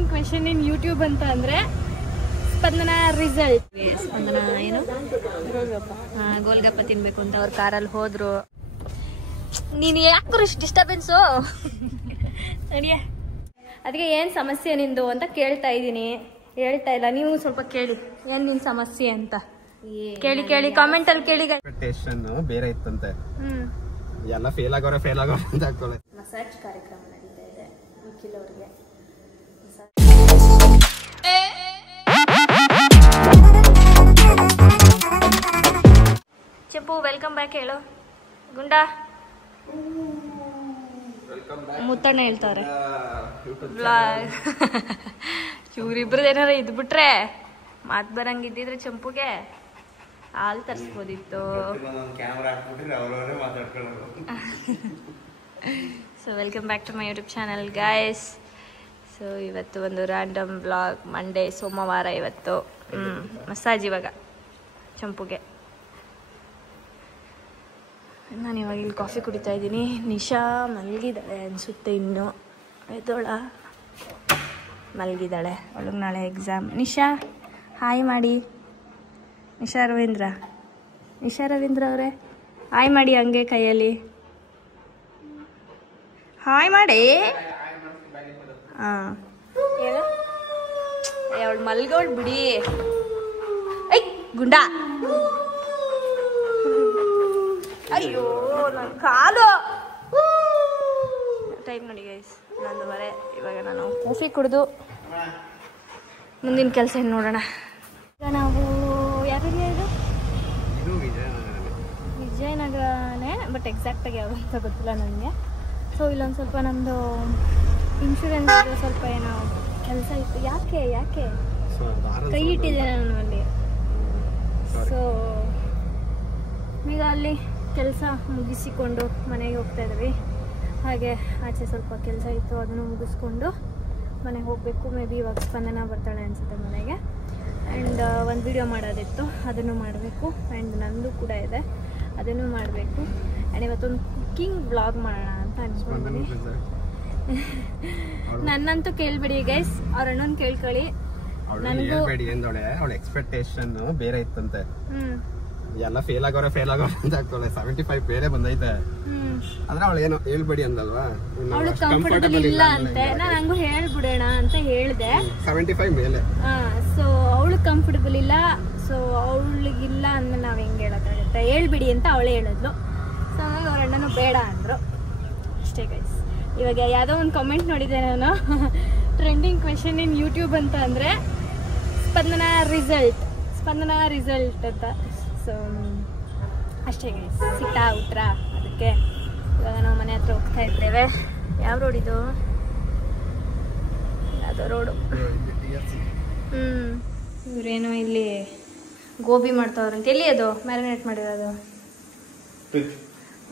Trending question in YouTube ಅಂತ ಅಂದರೆ ಸ್ಪಂದನ result. ಸ್ಪಂದನ ಏನು ಗೋಲ್ಗಪ್ಪ ತಿನ್ಬೇಕು ಅಂತ ಅವ್ರ ಕಾರಲ್ಲಿ ಹೋದ್ರು. ನೀನು ಯಾಕೆ ಇಷ್ಟು ಡಿಸ್ಟರ್ಬೆನ್ಸು ನಡಿಯ. ಅದಕ್ಕೆ ಏನು ಸಮಸ್ಯೆ ನಿಂದು ಅಂತ ಕೇಳ್ತಾ ಇದ್ದೀನಿ. ಹೇಳ್ತಾ ಇಲ್ಲ, ನೀವು ಸ್ವಲ್ಪ ಕೇಳಿ ಏನ್ ನಿನ್ ಸಮಸ್ಯೆ ಅಂತ. ಕೇಳಿ ಕಾಮೆಂಟ್ ಅಲ್ಲಿ ಕೇಳಿ. ಬೇರೆ ಇತ್ತಂತೆ, ಎಲ್ಲ ಫೇಲ್ ಆಗೋರೆ ಅಂತ ಹಾಕೊಳ್ಳಿ. ಮಸಾಜ್ ಕಾರ್ಯಕ್ರಮ ನಡೀತಾ ಇದೆ ನಿಖಿಲ್ ಅವ್ರಿಗೆ. ಚೆಪ್ಪು ವೆಲ್ಕಮ್ ಬ್ಯಾಕ್ ಹೇಳು. ಗುಂಡಾ ಮುತ್ತಣ್ಣ ಹೇಳ್ತಾರೆ ಇವ್ರಿಬ್ರದ್ದು ಏನಾರ ಇದ್ಬಿಟ್ರೆ ಮಾತು ಬರಂಗಿದ್ದಿದ್ರೆ ಚಂಪುಗೆ ಹಾಲು ತರಿಸ್ಬೋದಿತ್ತು. So welcome back to my YouTube channel guys. So ಇವತ್ತು ಒಂದು ರ್ಯಾಂಡಮ್ ಬ್ಲಾಗ್. ಮಂಡೇ ಸೋಮವಾರ ಇವತ್ತು. ಮಸಾಜ್ ಇವಾಗ ಚಂಪುಗೆ. ನಾನು ಇವಾಗ ಇಲ್ಲಿ ಕಾಫಿ ಕುಡಿತಾ ಇದ್ದೀನಿ. ನಿಶಾ ಮಲಗಿದ್ದಾಳೆ ಅನಿಸುತ್ತೆ, ಇನ್ನೂ ಎದ್ದೋಳ ಮಲಗಿದ್ದಾಳೆ. ಅವಳಿಗೆ ನಾಳೆ ಎಕ್ಸಾಮ್. ನಿಶಾ ಹಾಯ್ ಮಾಡಿ. ನಿಶಾ ರವೀಂದ್ರ ಅವರೇ ಹಾಯ್ ಮಾಡಿ, ಹಂಗೆ ಕೈಯಲ್ಲಿ ಹಾಯ್ ಮಾಡಿ. ಹಾಂ ಏನು ಅವಳು ಮಲ್ಗೋಳು ಬಿಡಿ. ಐ ಗುಂಡಾ, ಅಯ್ಯೋ ನನ್ನ ಕಾಲು. ಟೈಮ್ ನೋಡಿ ಗೈಸ್ 11:30. ಇವಾಗ ನಾನು ಕಾಫಿ ಕುಡಿದು ಮುಂದಿನ ಕೆಲಸ ಏನು ನೋಡೋಣ. ಈಗ ನಾವು ಯಾರಿಗೆ ಇದು ವಿಜಯನಗರನೇ, ಬಟ್ ಎಕ್ಸಾಕ್ಟಾಗಿ ಯಾವುದು ಅಂತ ಗೊತ್ತಿಲ್ಲ ನನಗೆ. ಸೊ ಇಲ್ಲೊಂದು ಸ್ವಲ್ಪ ನಮ್ಮದು ಇನ್ಶೂರೆನ್ಸ್ ಸ್ವಲ್ಪ ಏನೋ ಕೆಲಸ ಇತ್ತು. ಯಾಕೆ ಕೈ ಇಟ್ಟಿದ್ದೆ ನಾನು ಅಲ್ಲಿ. ಸೊ ಈಗ ಅಲ್ಲಿ ಕೆಲಸ ಮುಗಿಸಿಕೊಂಡು ಮನೆಗೆ ಹೋಗ್ತಾ ಇದ್ವಿ. ಹಾಗೆ ಆಚೆ ಸ್ವಲ್ಪ ಕೆಲಸ ಇತ್ತು, ಅದನ್ನು ಮುಗಿಸ್ಕೊಂಡು ಮನೆಗೆ ಹೋಗಬೇಕು. ಮೇ ಬಿ ಇವಾಗ ಸ್ಪಂದನ ಬರ್ತಾಳೆ ಅನಿಸುತ್ತೆ ಮನೆಗೆ. ಆ್ಯಂಡ್ ಒಂದು ವಿಡಿಯೋ ಮಾಡೋದಿತ್ತು, ಅದನ್ನು ಮಾಡಬೇಕು. ಆ್ಯಂಡ್ ನಂದು ಕೂಡ ಇದೆ, ಅದನ್ನು ಮಾಡಬೇಕು. ಆ್ಯಂಡ್ ಇವತ್ತೊಂದು ಕುಕ್ಕಿಂಗ್ ಬ್ಲಾಗ್ ಮಾಡೋಣ ಅಂತ ಅನ್ಕೊಂಡಿದ್ದೀನಿ. ನನ್ನಂತೂ ಕೇಳ್ಬೇಡಿ ಗೈಸ್, ಅವ್ರ ಅಣ್ಣನ ಕೇಳ್ಕೊಳ್ಳಿ. ನನಗೂ ಅವಳ ಎಕ್ಸ್ಪೆಕ್ಟೇಷನ್ ಬೇರೆ ಇತ್ತಂತೆ. ಎಲ್ಲ ಫೇಲ್ ಆಗೋರೆ ಅಂತ ಹಾಕೊಳ್ಳಿ. 75 ಬೇರೆ ಬಂದೈತೆ. ಆದ್ರೆ ಅವಳು ಏನೋ ಹೇಳ್ಬೇಡಿ ಅಂದಲ್ವಾ, ಅವಳು ಕಂಫರ್ಟಬಲ್ ಇಲ್ಲ ಅಂತೆ. ನಾನು ಹಂಗೂ ಹೇಳ್ಬಿಡೋಣ ಅಂತ ಹೇಳಿದೆ. 75 ಮೇಲೆ. ಸೊ ಅವಳು ಕಂಫರ್ಟಬಲ್ ಇಲ್ಲ. ಸೊ ಅವಳಿಗಿಲ್ಲ ಅಂದ್ಮೇಲೆ ನಾವ್ ಹೆಂಗ್ ಹೇಳಕ್ಕಾಗುತ್ತೆ, ಹೇಳ್ಬಿಡಿ ಅಂತ ಅವಳೇ ಹೇಳಿದ್ಲು. ಸೊ ಹಾಗಾಗಿ ಅವ್ರ ಅಣ್ಣನು ಬೇಡ ಅಂದ್ರು ಅಷ್ಟೇ ಗೈಸ್. ಇವಾಗ ಯಾವುದೋ ಒಂದು ಕಮೆಂಟ್ ನೋಡಿದೆ ನಾನು, ಟ್ರೆಂಡಿಂಗ್ ಕ್ವೆಶನ್ ಇನ್ ಯೂಟ್ಯೂಬ್ ಅಂತ ಅಂದರೆ ಸ್ಪಂದನ ರಿಸಲ್ಟ್ ಅಂತ. ಸೊ ಅಷ್ಟೇ ಗೈಸ್, ಸಿಕ್ತಾ ಉತ್ತರ. ಅದಕ್ಕೆ ಇವಾಗ ನಾವು ಮನೆ ಹತ್ರ ಹೋಗ್ತಾ ಇದ್ದೇವೆ. ಯಾವ ರೋಡ್ ಇದು? ಯಾವುದೋ ರೋಡು. ಇವರೇನು ಇಲ್ಲಿ ಗೋಬಿ ಮಾಡ್ತಾವ್ರಂತ. ಎಲ್ಲಿ ಅದು ಮ್ಯಾರಿನೇಟ್ ಮಾಡಿರೋದು?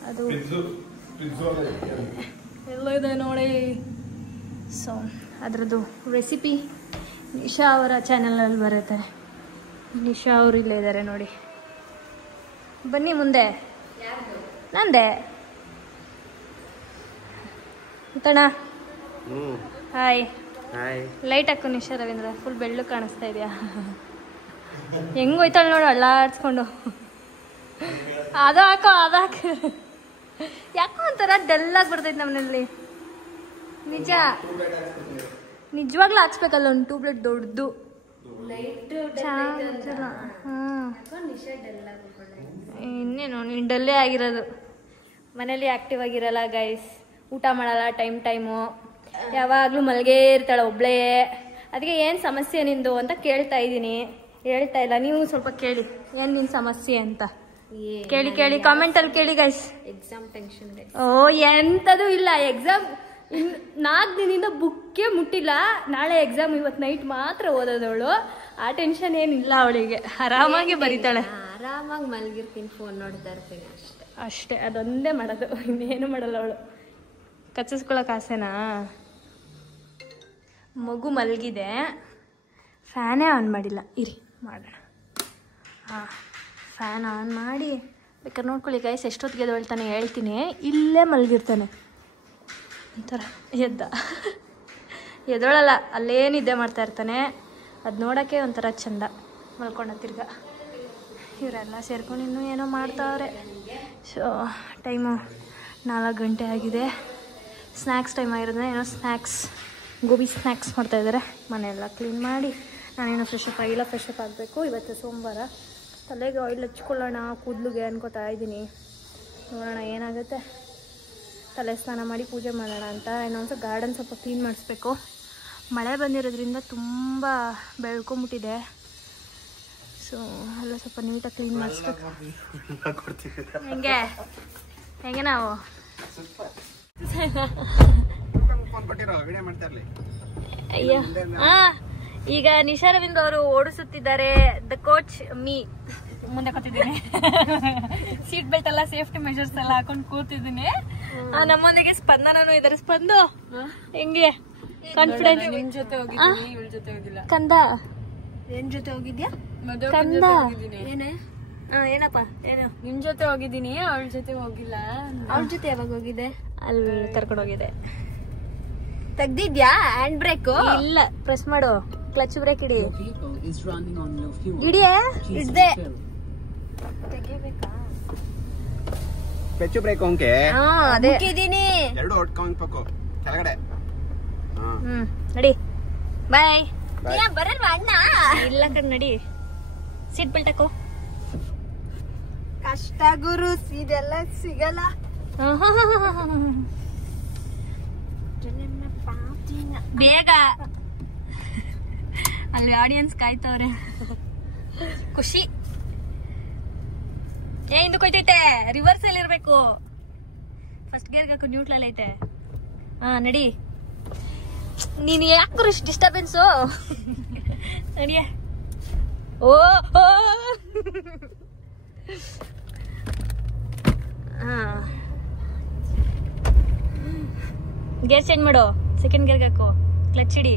ಅದು ಎಲ್ಲ ಇದೆ ನೋಡಿ. ಸೊ ಅದರದ್ದು ರೆಸಿಪಿ ನಿಶಾ ಅವರ ಚಾನಲಲ್ಲಿ ಬರುತ್ತೆ. ನಿಶಾ ಅವರು ಇಲ್ಲೇ ಇದ್ದಾರೆ ನೋಡಿ. ಬನ್ನಿ ಮುಂದೆ. ನಂದೆ ಮುತ್ತಣ್ಣ ಹಾಯ್. ಲೈಟ್ ಹಾಕು ನಿಶಾ ರವೀಂದ್ರ. ಫುಲ್ ಬೆಳ್ಳು ಕಾಣಿಸ್ತಾ ಇದೆಯಾ? ಹೆಂಗ್ ಹೋಯ್ತಾಳೆ ನೋಡು ಅಳ್ಳಾಡ್ಸ್ಕೊಂಡು. ಅದು ಹಾಕೋ ಯಾಕೋ ಒಂಥರ ಡಲ್ಲಾಗಿ ಬರ್ತೈತೆ ನಮ್ಮನೇಲಿ. ನಿಜವಾಗ್ಲೂ ಹಾಕ್ಸ್ಬೇಕಲ್ಲ ಒಂದು ಟ್ಯೂಬ್ಲೈಟ್ ದೊಡ್ಡದು. ಇನ್ನೇನು ನೀನು ಡಲ್ಲೇ ಆಗಿರೋದು. ಮನೇಲಿ ಆಕ್ಟಿವ್ ಆಗಿರಲ್ಲ ಗೈಸ್. ಊಟ ಮಾಡಲ್ಲ ಟೈಮು. ಯಾವಾಗಲೂ ಮಲ್ಗೇ ಇರ್ತಾಳೆ ಒಬ್ಳೇ. ಅದಕ್ಕೆ ಏನು ಸಮಸ್ಯೆ ನಿಂದು ಅಂತ ಕೇಳ್ತಾ ಇದ್ದೀನಿ. ಹೇಳ್ತಾ ಇಲ್ಲ, ನೀವು ಸ್ವಲ್ಪ ಕೇಳಿ ಏನು ನಿನ್ನ ಸಮಸ್ಯೆ ಅಂತ. ಕೇಳಿ ಕಾಮೆಂಟ್ ಅಲ್ಲಿ ಕೇಳಿ ಗೈಸ್. Exam tension. ಓ ಎಂಥದ್ದು ಇಲ್ಲ. ಎಕ್ಸಾಮ್ 4 ದಿನದಿಂದ ಬುಕ್ಕೇ ಮುಟ್ಟಿಲ್ಲ. ನಾಳೆ ಎಕ್ಸಾಮ್, ಇವತ್ತು ನೈಟ್ ಮಾತ್ರ ಓದೋದವಳು. ಆ ಟೆನ್ಷನ್ ಏನಿಲ್ಲ ಅವಳಿಗೆ. ಆರಾಮಾಗಿ ಬರೀತಾಳೆ. ಆರಾಮಾಗಿ ಮಲಗಿರ್ತೀನಿ, ಫೋನ್ ನೋಡ್ತಾ ಇರ್ತೀನಿ ಅಷ್ಟೇ. ಅದೊಂದೇ ಮಾಡೋದು, ಇನ್ನೇನು ಮಾಡಲ್ಲ ಅವಳು. ಕಚ್ಚಿಸ್ಕೊಳಕ್ಕೆ ಆಸೆನಾ? ಮಗು ಮಲಗಿದೆ, ಫ್ಯಾನೇ ಆನ್ ಮಾಡಿಲ್ಲ. ಇರಿ ಮಾಡೋಣ. ಫ್ಯಾನ್ ಆನ್ ಮಾಡಿ ಬೇಕಾದ್ರೆ ನೋಡ್ಕೊಳ್ಳಿ ಗೈಸ್. ಎಷ್ಟೊತ್ತಿಗೆ ಎದ್ದೇಳ್ತಾನೆ ಹೇಳ್ತೀನಿ. ಇಲ್ಲೇ ಮಲಗಿರ್ತಾನೆ ಒಂಥರ. ಎದೊಳಲ್ಲ, ಅಲ್ಲೇ ನಿದ್ದೆ ಮಾಡ್ತಾ ಇರ್ತಾನೆ. ಅದು ನೋಡೋಕ್ಕೆ ಒಂಥರ ಚಂದ. ಮಲ್ಕೊಂಡ ತಿರ್ಗ ಇವರೆಲ್ಲ ಸೇರ್ಕೊಂಡು ಇನ್ನೂ ಏನೋ ಮಾಡ್ತಾವ್ರೆ. ಸೊ ಟೈಮು 4 ಗಂಟೆ ಆಗಿದೆ. ಸ್ನ್ಯಾಕ್ಸ್ ಟೈಮ್ ಆಗಿರೋದ್ರೆ ಏನೋ ಸ್ನ್ಯಾಕ್ಸ್, ಗೋಬಿ ಸ್ನ್ಯಾಕ್ಸ್ ಮಾಡ್ತಾಯಿದ್ದಾರೆ. ಮನೆಯೆಲ್ಲ ಕ್ಲೀನ್ ಮಾಡಿ ನಾನೇನೋ ಫ್ರೆಶಪ್ ಆಗಿಲ್ಲ, ಫ್ರೆಶಪ್ ಆಗಬೇಕು. ಇವತ್ತು ಸೋಮವಾರ. ತಲೆಗೆ ಆಯಿಲ್ ಹಚ್ಕೊಳ್ಳೋಣ ಕೂದಲಿಗೆ ಅನ್ಕೋತಾ ಇದ್ದೀನಿ. ನೋಡೋಣ ಏನಾಗುತ್ತೆ. ತಲೆ ಸ್ನಾನ ಮಾಡಿ ಪೂಜೆ ಮಾಡೋಣ ಅಂತ. ಇನ್ನೊಂದು ಗಾರ್ಡನ್ ಸ್ವಲ್ಪ ಕ್ಲೀನ್ ಮಾಡಿಸ್ಬೇಕು. ಮಳೆ ಬಂದಿರೋದ್ರಿಂದ ತುಂಬ ಬೆಳ್ಕೊಂಬಿಟ್ಟಿದೆ. ಸೊ ಎಲ್ಲ ಸ್ವಲ್ಪ ನೀಟಾಗಿ ಕ್ಲೀನ್ ಮಾಡಿಸ್ಬೇಕು. ಹೆಂಗೆ ನಾವು ಅಯ್ಯೋ ಈಗ ನಿಶಾ ರವೀಂದ್ರ ಅವರು ಓಡಿಸುತ್ತಿದ್ದಾರೆ. ದ ಕೋಚ್ ಮೀ ಮುಂದೆ ಕೂತಿದ್ದೀನಿ. ಸೀಟ್ ಬೆಲ್ಟ್ ಎಲ್ಲ ಸೇಫ್ಟಿ ಮೆಷರ್ಸ್ ಎಲ್ಲ ಹಾಕೊಂಡು ಕೂತಿದ್ದೀನಿ. ನಮ್ಮೊಂದಿಗೆ ಸ್ಪಂದನೂ ಇದಾರೆ. ಸ್ಪಂದು ಹೆಂಗೆ ಕಾನ್ಫಿಡೆನ್ಸ್? ನಿಮ್ ಜೊತೆ ಹೋಗಿದ್ದೀನಿ, ಇವಳ ಜೊತೆ ಹೋಗಿಲ್ಲ. ಕಂದ ಏನ್ ಜೊತೆ ಹೋಗಿದ್ಯಾ? ಕಂದ ಏನೇ ಏನಪ್ಪ ಏನು? ನಿಮ್ ಜೊತೆ ಹೋಗಿದ್ದೀನಿ, ಅವಳ ಜೊತೆ ಹೋಗಿಲ್ಲ. ಅವಳ ಜೊತೆ ಯಾವಾಗ ಹೋಗಿದೆ? ಅಲ್ಲಿ ಕರ್ಕೊಂಡು ಹೋಗಿದೆ. ತೆಗ್ದಿದ್ಯಾ ಹ್ಯಾಂಡ್ ಬ್ರೇಕ್? ಇಲ್ಲ, ಪ್ರೆಸ್ ಮಾಡು. ಕ್ಲಚ್ ಬ್ರೇಕ್ ಇಡಿ. ಇಡಿಯೇ ಇಡ್ದೆ. ತೆಗಿಬೇಕಾ? Clutch brake okay. ಅದೇ ಮುಗಿದೀನಿ. ಎರಡು ಹೊಡ್ಕೊಂಡ್ಬೇಕು ಕೆಳಗಡೆ. ನಡಿ ಬಾಯ್. ಬರಲ್ವಾ ಅಣ್ಣ? ಇಲ್ಲ ಕಣ್ ನಡಿ. ಸೀಟ್ ಬೆಲ್ಟ್ ಹಾಕೋ. ಕಷ್ಟ ಗುರು, ಇದೆಲ್ಲ ಸಿಗಲ್ಲ. ಬೇಗ ಅಲ್ಲಿ ಆಡಿಯನ್ಸ್ ಕಾಯ್ತವ್ರೆ. ಖುಷಿ ಹಿಂದಕ್ಕೆ ಹೋಯ್ತೈತೆ. ರಿವರ್ಸ್ ಅಲ್ಲಿ ಇರ್ಬೇಕು. ಫಸ್ಟ್ ಗೇರ್ಗೆ ಹಾಕು, ನ್ಯೂಟ್ರಲ್ ಐತೆ. ನಡಿ. ನೀನ್ ಯಾಕೆ ಇಷ್ಟು ಡಿಸ್ಟರ್ಬೆನ್ಸು? ನಡಿಯ. ಓ ಗೇರ್ ಚೇಂಜ್ ಮಾಡು. ಸೆಕೆಂಡ್ ಗೇರ್ಗೆ ಹಾಕು. ಕ್ಲಚ್ ಹಿಡಿ.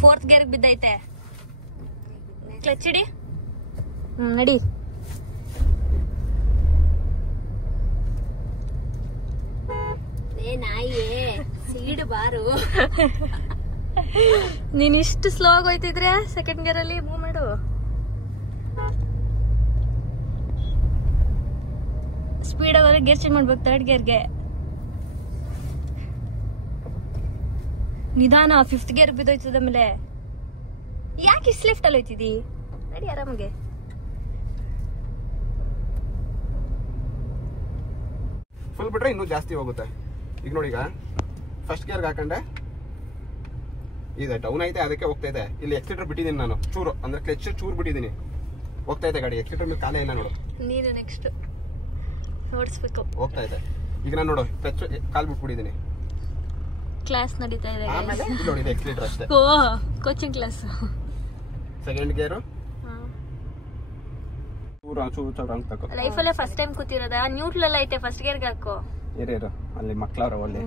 ಫೋರ್ತ್ ಗೇರ್ಗೆ ಬಿದ್ದೈತೆ. ಕ್ಲಚ್ ಹಿಡಿ. ನಡಿ. ನಾಯಿಯೇ ಸೀಡ್ ಬಾರು. ನೀನ್ ಇಷ್ಟು ಸ್ಲೋ ಆಗಿ ಹೋಯ್ತಿದ್ರೆ ಸೆಕೆಂಡ್ ಗೇರ್ ಅಲ್ಲಿ ಮೂವ್ ಮಾಡು. ಸ್ಪೀಡ್ ಆಗೋದ್ರೆ ಗೇರ್ ಚೇಂಜ್ ಮಾಡ್ಬೇಕು. ಥರ್ಡ್ ಗೇರ್ಗೆ ನಿಧಾನ. ಫಿಫ್ತ್ ಗೇರ್ ಬಿದ್ದೋಯ್ತದ. ಆಮೇಲೆ ಯಾಕೆ ಇಷ್ಟು ಲೆಫ್ಟ್ ಅಲ್ಲಿ ಹೋಯ್ತಿದಿ? ನಡಿ ಆರಾಮಾಗೆ. ಫುಲ್ ಬಿಟ್ರೆ ಇನ್ನೂ ಜಾಸ್ತಿ ಹೋಗುತ್ತೆ. ಈಗ ನೋಡಿ, ಈಗ ಫಸ್ಟ್ ಗೇರ್ಗೆ ಹಾಕೊಂಡೆ ಇದೆ ಡೌನ್ ಐತೆ, ಅದಕ್ಕೆ ಹೋಗ್ತಾ ಇದೆ. ಇಲ್ಲಿ ಎಕ್ಸಿಲೇಟರ್ ಬಿಟ್ಟಿದ್ದೀನಿ ನಾನು ಚೂರು, ಅಂದ್ರೆ ಕ್ಲಚ್ ಚೂರು ಬಿಟ್ಟಿದ್ದೀನಿ. ಹೋಗ್ತಾ ಇದೆ ಗಾಡಿ. ಎಕ್ಸಿಲೇಟರ್ ಮೇಲೆ ಕಾಲೇ ಇಲ್ಲ ನೋಡು. ನೀನು ನೆಕ್ಸ್ಟ್ ಓಡಿಸ್ಬೇಕು. ಹೋಗ್ತಾ ಇದೆ. ಈಗ ನಾನು ನೋಡು ಕ್ಲಚ್ ಕಾಲ್ ಬಿಟ್ಬಿಟ್ಟಿದ್ದೀನಿ. ಕ್ಲಾಸ್ ನಡೀತಾ ಇದೆ. ಆಮೇಲೆ ಇಲ್ಲಿ ನೋಡಿ ಎಕ್ಸಿಲೇಟರ್ ಅಷ್ಟೇ. Coaching class. ಸೆಕೆಂಡ್ ಗೇರು ಚೂರು ಹಂಗ್ ತಗೋ. ಲೈಫಲ್ಲೇ ಫಸ್ಟ್ ಟೈಮ್ ಕೂತಿರೋದ? ನ್ಯೂಟ್ರಲ್ ಐತೆ. ಫಸ್ಟ್ ಗೇರ್ಗೆ ಹಾಕೋ. ಇರು ಅಲ್ಲಿ ಮಕ್ಳವ್ರ ಒಳ್ಳೆ.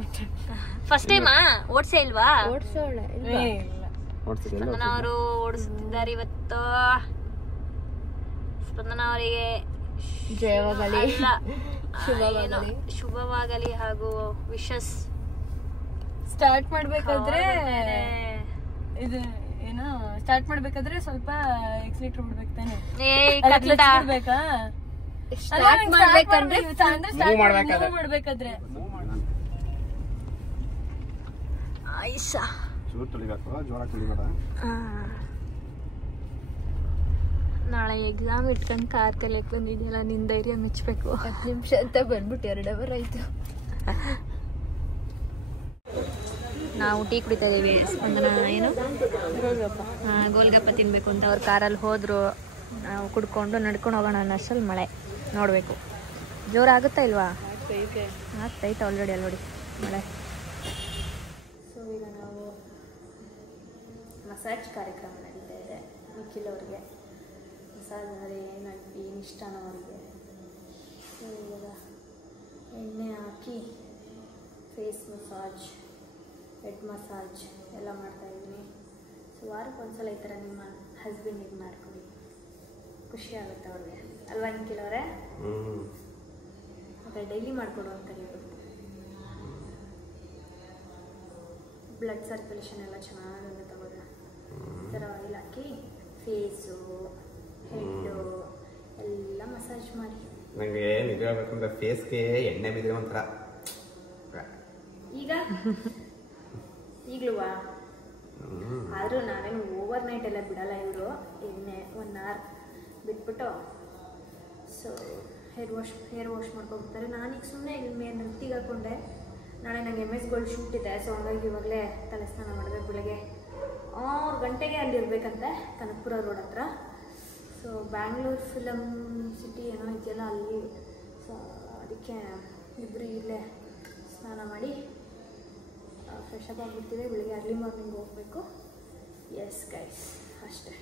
ಫಸ್ಟ್ ಟೈಮಾ ಓಡ್ಸೇ ಇಲ್ವಾ? ಓಡಿಸಿಲ್ಲ. ಅವರು ಓಡಿಸುತ್ತಿದ್ದಾರೆ ಇವತ್ತು. ಸ್ಪಂದನ ಅವರಿಗೆ ಜಯವಾಗಲಿ, ಶುಭವಾಗಲಿ ಹಾಗೂ ವಿಶಸ್. ಸ್ಟಾರ್ಟ್ ಮಾಡ್ಬೇಕಾದ್ರೆ ಇದು ಏನೋ ಸ್ಟಾರ್ಟ್ ಮಾಡ್ಬೇಕಾದ್ರೆ ಸ್ವಲ್ಪ ಎಕ್ಸಿಲೇಟರ್ ಬಿಡ್ಬೇಕು ತಾನೆ? ಬಿಡ್ಬೇಕಾ? ಸ್ಟಾರ್ಟ್ ಮಾಡ್ಬೇಕಂದ್ರೆ ಮಾಡ್ಬೇಕಾದ್ರೆ ಐಸಾ ಚೂರು ತುಳಿಬೇಕು, ಜೋರಾಗಿ ತುಳಿಬೇಡ. ನಾಳೆ ಎಕ್ಸಾಮ್ ಇಟ್ಕೊಂಡು ಕಾರ್ ಕಲಿಯಕ್ ಬಂದಿದ್ಯಲ್ಲ, ನಿನ್ ಧೈರ್ಯ ಮೆಚ್ಚಬೇಕು. 10 ನಿಮಿಷ ಅಂತ ಬಂದ್ಬಿಟ್ಟು 2 ಅವರ್ ಆಯ್ತು. ನಾವು ಟೀ ಕುಡಿತಾ ಇದೀವಿ. ಸ್ಪಂದನ ಏನು ಗೋಲ್ಗಪ್ಪ ತಿನ್ಬೇಕು ಅಂತ ಅವ್ರ ಕಾರಲ್ಲಿ ಹೋದ್ರು. ನಾವು ಕುಡ್ಕೊಂಡು ನಡ್ಕೊಂಡು ಹೋಗೋಣ ಅನ್ನೋಷ್ಟರಲ್ಲಿ ಮಳೆ ನೋಡ್ಬೇಕು. ಜೋರಾಗುತ್ತಾ ಇಲ್ವಾ? ಆಗ್ತೈತೆ ಆಲ್ರೆಡಿ ಅಲ್ಲಿ ನೋಡಿ ಮಳೆ. ಸೊ ಈಗ ನಾವು ಮಸಾಜ್ ಕಾರ್ಯಕ್ರಮ ನಡೀತಾ ಇದೆ. ನಿಖಿಲ್ ಅವ್ರಿಗೆ ಮಸಾಜ್ ಅಂದರೆ ಏನು ಇಷ್ಟನೋ ಅವರಿಗೆ. ಸೊ ಇವಾಗ ಎಣ್ಣೆ ಹಾಕಿ ಫೇಸ್ ಮಸಾಜ್, ಹೆಡ್ ಮಸಾಜ್ ಎಲ್ಲ ಮಾಡ್ತಾಯಿದ್ದೀನಿ. ಸೊ ವಾರಕ್ಕೆ ಒಂದ್ಸಲ ಈ ಥರ ನಿಮ್ಮ ಹಸ್ಬೆಂಡಿಗೆ ಮಾಡ್ಕೊಡಿ, ಖುಷಿ ಆಗುತ್ತೆ ಅವ್ರಿಗೆ ಅಲ್ವಾ ನಿಖಿಲ್ ಅವರೇ? ಮತ್ತೆ ಡೈಲಿ ಮಾಡಿಕೊಡು ಅಂತಾರೆ ಇವರು. ಬ್ಲಡ್ ಸರ್ಕ್ಯುಲೇಷನ್ ಎಲ್ಲ ಚೆನ್ನಾಗುತ್ತೆ ಅವಾಗ. ಈ ಥರ ಆಯಿಲ್ ಹಾಕಿ ಫೇಸು ಹೆಡ್ಡು ಎಲ್ಲ ಮಸಾಜ್ ಮಾಡಿ. ನನಗೆ ನಿಜ ಹೇಳ್ಬೇಕಂದ್ರೆ ಫೇಸ್ಗೆ ಎಣ್ಣೆ ಬಿದ್ದರೆ ಒಂಥರ. ಈಗಲೂ ಆದರೂ ನಾವೇನು ಓವರ್ ನೈಟ್ ಎಲ್ಲ ಬಿಡಲ್ಲ. ಇವರು ಎಣ್ಣೆ 1 hour ಬಿಟ್ಬಿಟ್ಟು ಸೊ ಹೇರ್ ವಾಶ್ ಮಾಡ್ಕೊಬಿಡ್ತಾರೆ. ನಾನೀಗ ಸುಮ್ಮನೆ ಇಲ್ಲಿ ನೃತ್ತಿಗೆ ಹಾಕ್ಕೊಂಡೆ. ನಾಳೆ ನನಗೆ MS Gold ಶೂಟ್ ಇದೆ. ಸೊ ಹಂಗಾಗಿ ಇವಾಗಲೇ ತಲೆ ಸ್ನಾನ ಮಾಡಬೇಕು. ಬೆಳಗ್ಗೆ 6 ಗಂಟೆಗೆ ಅಲ್ಲಿರ್ಬೇಕಂತೆ, ಕನಕಪುರ ರೋಡ್ ಹತ್ರ. ಸೊ ಬ್ಯಾಂಗ್ಳೂರ್ ಫಿಲಮ್ ಸಿಟಿ ಏನೋ ಇದೆಯಲ್ಲ ಅಲ್ಲಿ. ಸೊ ಅದಕ್ಕೆ ಇಬ್ಬರು ಇಲ್ಲೇ ಸ್ನಾನ ಮಾಡಿ ಫ್ರೆಶ್ ಅಪ್ ಆಗಿರ್ತೀವಿ. ಬೆಳಿಗ್ಗೆ ಅರ್ಲಿ ಮಾರ್ನಿಂಗ್ ಹೋಗಬೇಕು. ಎಸ್ ಗೈಸ್, ಅಷ್ಟೇ.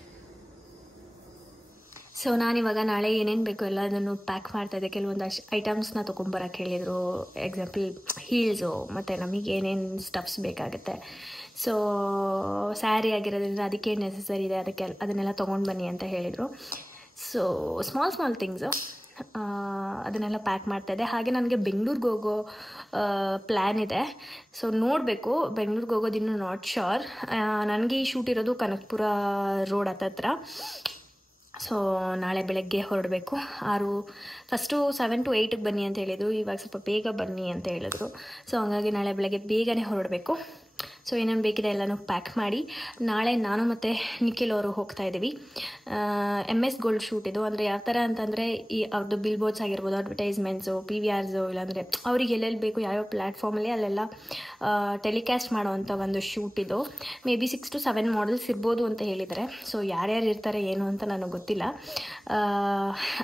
ಸೊ ನಾನಿವಾಗ ನಾಳೆ ಏನೇನು ಬೇಕು ಎಲ್ಲದನ್ನು ಪ್ಯಾಕ್ ಮಾಡ್ತಾಯಿದ್ದೆ. ಕೆಲವೊಂದು ಐಟಮ್ಸ್ನ ತೊಗೊಂಬರಕ್ಕೆ ಹೇಳಿದರು. ಎಕ್ಸಾಂಪಲ್ ಹೀಲ್ಸು ಮತ್ತು ನಮಗೆ ಏನೇನು ಸ್ಟಫ್ಸ್ ಬೇಕಾಗುತ್ತೆ. ಸೊ ಸ್ಯಾರಿ ಆಗಿರೋದ್ರಿಂದ ಅದಕ್ಕೆ ನೆಸಸರಿ ಇದೆ, ಅದನ್ನೆಲ್ಲ ತೊಗೊಂಡು ಬನ್ನಿ ಅಂತ ಹೇಳಿದರು. ಸೊ ಸ್ಮಾಲ್ ಥಿಂಗ್ಸು ಅದನ್ನೆಲ್ಲ ಪ್ಯಾಕ್ ಮಾಡ್ತಾಯಿದ್ದೆ. ಹಾಗೆ ನನಗೆ ಬೆಂಗಳೂರಿಗೆ ಹೋಗೋ ಪ್ಲ್ಯಾನ್ ಇದೆ. ಸೊ ನೋಡಬೇಕು, ಬೆಂಗಳೂರಿಗೆ ಹೋಗೋದು ಇನ್ನೂ ನಾಟ್ ಶ್ಯೂರ್. ನನಗೆ ಈ ಶೂಟ್ ಇರೋದು ಕನಕಪುರ ರೋಡ್ ಹತ್ತತ್ರ. ಸೊ ನಾಳೆ ಬೆಳಗ್ಗೆ ಹೊರಡಬೇಕು. ಫಸ್ಟು 7 to 8 ಬನ್ನಿ ಅಂತ ಹೇಳಿದರು. ಇವಾಗ ಸ್ವಲ್ಪ ಬೇಗ ಬನ್ನಿ ಅಂತ ಹೇಳಿದ್ರು. ಸೊ ಹಾಗಾಗಿ ನಾಳೆ ಬೆಳಗ್ಗೆ ಬೇಗನೆ ಹೊರಡಬೇಕು. ಸೊ ಏನೇನು ಬೇಕಿದೆ ಎಲ್ಲನೂ ಪ್ಯಾಕ್ ಮಾಡಿ ನಾಳೆ ನಾನು ಮತ್ತು ನಿಖಿಲ್ ಅವರು ಹೋಗ್ತಾ ಇದ್ದೀವಿ. MS Gold ಶೂಟ್ ಇದು. ಅಂದರೆ ಯಾವ ಥರ ಅಂತಂದರೆ ಈ ಅವ್ರದ್ದು ಬಿಲ್ ಬೋರ್ಡ್ಸ್ ಆಗಿರ್ಬೋದು, ಅಡ್ವರ್ಟೈಸ್ಮೆಂಟ್ಸು, PVRಸು, ಇಲ್ಲಾಂದರೆ ಅವ್ರಿಗೆ ಎಲ್ಲೆಲ್ಲಿ ಬೇಕು ಯಾವ್ಯಾವ ಪ್ಲ್ಯಾಟ್ಫಾರ್ಮಲ್ಲಿ ಅಲ್ಲೆಲ್ಲ ಟೆಲಿಕಾಸ್ಟ್ ಮಾಡೋವಂಥ ಒಂದು ಶೂಟ್ ಇದು. ಮೇ ಬಿ 6 to 7 ಮಾಡಲ್ಸ್ ಇರ್ಬೋದು ಅಂತ ಹೇಳಿದ್ದಾರೆ. ಸೊ ಯಾರ್ಯಾರು ಇರ್ತಾರೆ ಏನು ಅಂತ ನನಗೆ ಗೊತ್ತಿಲ್ಲ.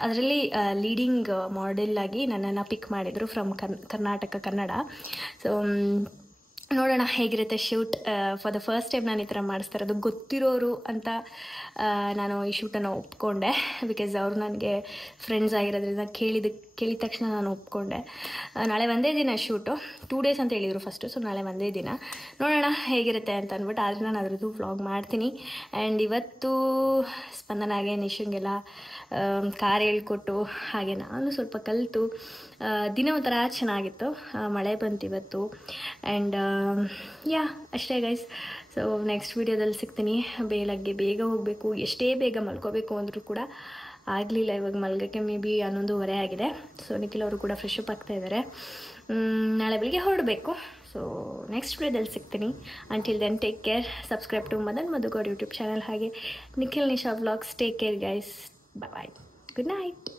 ಅದರಲ್ಲಿ ಲೀಡಿಂಗ್ ಮಾಡೆಲ್ ಆಗಿ ನನ್ನನ್ನು ಪಿಕ್ ಮಾಡಿದರು ಫ್ರಮ್ ಕರ್ನಾಟಕ ಕನ್ನಡ. ಸೊ ನೋಡೋಣ ಹೇಗಿರುತ್ತೆ shoot. For the first time ನಾನು ಈ ಥರ ಮಾಡಿಸ್ತಾ ಇರೋದು. ಗೊತ್ತಿರೋರು ಅಂತ ನಾನು ಈ ಶೂಟನ್ನು ಒಪ್ಕೊಂಡೆ. ಬಿಕಾಸ್ ಅವರು ನನಗೆ ಫ್ರೆಂಡ್ಸ್ ಆಗಿರೋದ್ರಿಂದ ಕೇಳಿದ ತಕ್ಷಣ ನಾನು ಒಪ್ಕೊಂಡೆ. ನಾಳೆ ಒಂದೇ ದಿನ ಶೂಟು, 2 days ಅಂತ ಹೇಳಿದರು ಫಸ್ಟು. ಸೊ ನಾಳೆ ಒಂದೇ ದಿನ ನೋಡೋಣ ಹೇಗಿರುತ್ತೆ ಅಂತ ಅಂದ್ಬಿಟ್ಟು. ಆದರೆ ನಾನು ಅದರದ್ದು ವ್ಲಾಗ್ ಮಾಡ್ತೀನಿ. ಆ್ಯಂಡ್ ಇವತ್ತು ಸ್ಪಂದನಾಗೆ ನಿಶಂಗೆಲ್ಲ ಕಾರ್ ಹೇಳ್ಕೊಟ್ಟು ಹಾಗೆ ನಾನು ಸ್ವಲ್ಪ ಕಲಿತು ದಿನ ಒಂಥರ ಚೆನ್ನಾಗಿತ್ತು. ಮಳೆ ಬಂತು ಇವತ್ತು. ಆ್ಯಂಡ್ ಅಷ್ಟೇ ಗೈಸ್. ಸೊ ನೆಕ್ಸ್ಟ್ ವೀಡಿಯೋದಲ್ಲಿ ಸಿಗ್ತೀನಿ. ಬೆಳಗ್ಗೆ ಬೇಗ ಹೋಗಬೇಕು. ಎಷ್ಟೇ ಬೇಗ ಮಲ್ಕೋಬೇಕು ಅಂದರೂ ಕೂಡ ಆಗಲಿಲ್ಲ. ಇವಾಗ ಮಲ್ಗೋಕ್ಕೆ ಮೇ ಬಿ 11:30 ಆಗಿದೆ. ಸೊ ನಿಖಿಲ್ ಅವರು ಕೂಡ ಫ್ರೆಶ್ ಅಪ್ ಆಗ್ತಾ ಇದ್ದಾರೆ. ನಾಳೆ ಬೆಳಿಗ್ಗೆ ಹೊರಡಬೇಕು. ಸೊ ನೆಕ್ಸ್ಟ್ ವೀಡಿಯೋದಲ್ಲಿ ಸಿಗ್ತೀನಿ. Until then take care. Subscribe to Madan Madhugoud YouTube channel. ಹಾಗೆ Nikhil Nisha vlogs. Take care guys. Bye. Good night.